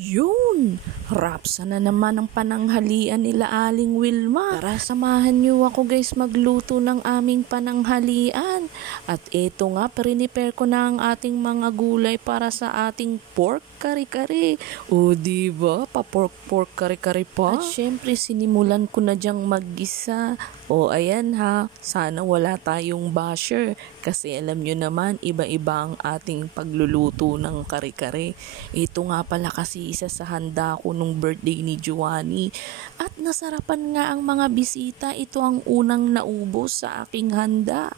Yun! Rapsa na naman ang pananghalian nila Aling Wilma. Tara, samahan niyo ako guys magluto ng aming pananghalian. At eto nga, prepare ko na ang ating mga gulay para sa ating pork kare-kare. O diba? Pa-pork kare-kare pa. At syempre, sinimulan ko na dyang maggisa. O ayan ha, sana wala tayong basher. Kasi alam nyo naman, iba-iba ang ating pagluluto ng kare-kare. Ito nga pala kasi isa sa handa ko nung birthday ni Giovanni. At nasarapan nga ang mga bisita. Ito ang unang naubos sa aking handa.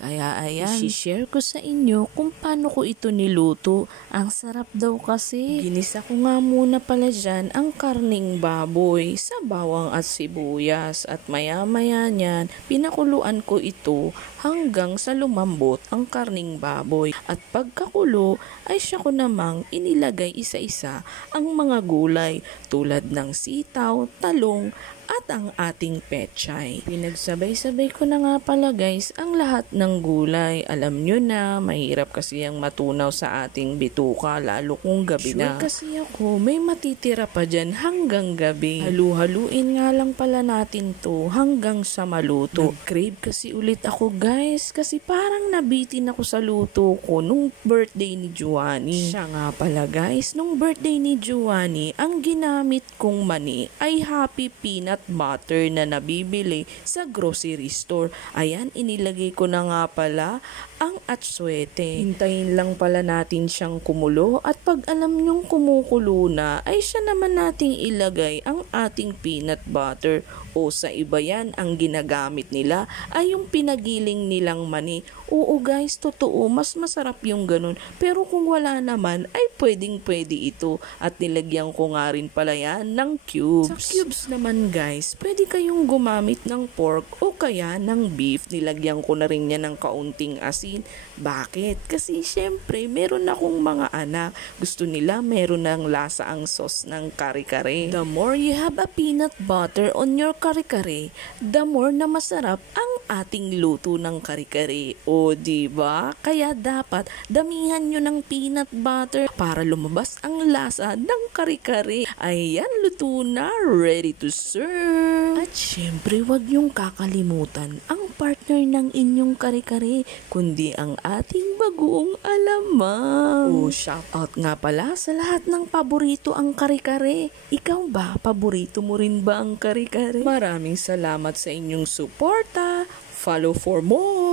Kaya ayan, i-share ko sa inyo kung paano ko ito niluto. Ang sarap daw kasi. Ginisa ko nga muna pala dyan ang karning baboy sa bawang at sibuyas. At maya-maya niyan, pinakuluan ko ito hanggang sa lumambot ang karning baboy. At pagkakulo ay siya ko namang inilagay isa-isa ang mga gulay tulad ng sitaw, talong, at ang ating pechay. Pinagsabay-sabay ko na nga pala guys ang lahat ng gulay. Alam nyo na, mahirap kasi ang matunaw sa ating bituka lalo kung gabi na. Sure kasi ako, may matitira pa dyan hanggang gabi. Halu-haluin nga lang pala natin to hanggang sa maluto. Nag-crave kasi ulit ako guys kasi parang nabitin ako sa luto ko nung birthday ni Giovanni. Siya nga pala guys, nung birthday ni Giovanni, ang ginamit kong mani ay Happy Peanut butter na nabibili sa grocery store. Ayan, inilagay ko na nga pala ang atsuete. Hintayin lang pala natin siyang kumulo at pag alam nyong kumukulo na, ay siya naman nating ilagay ang ating peanut butter. O sa iba yan, ang ginagamit nila ay yung pinagiling nilang mani. Oo guys, totoo, mas masarap yung ganun. Pero kung wala naman, ay pwedeng-pwede ito. At nilagyan ko nga rin pala yan ng cubes. Sa cubes naman guys, pwede kayong gumamit ng pork o kaya ng beef. Nilagyan ko na rin yan ng kaunting asin. Bakit? Kasi syempre, meron akong mga anak. Gusto nila meron ng lasa ang sauce ng kare-kare. The more you have a peanut butter on your kare-kare, the more na masarap ang ating luto ng kare-kare. O diba? Kaya dapat damihan nyo ng peanut butter para lumabas ang lasa ng kare-kare. Ayan, luto na. Ready to serve. At syempre, wag nyong kakalimutan ang partner ng inyong kare-kare, kundi ang ating bagoong alamang. O, shout out nga pala sa lahat ng paborito ang kare-kare. Ikaw ba? Paborito mo rin ba ang kare-kare? Maraming salamat sa inyong suporta. Follow for more!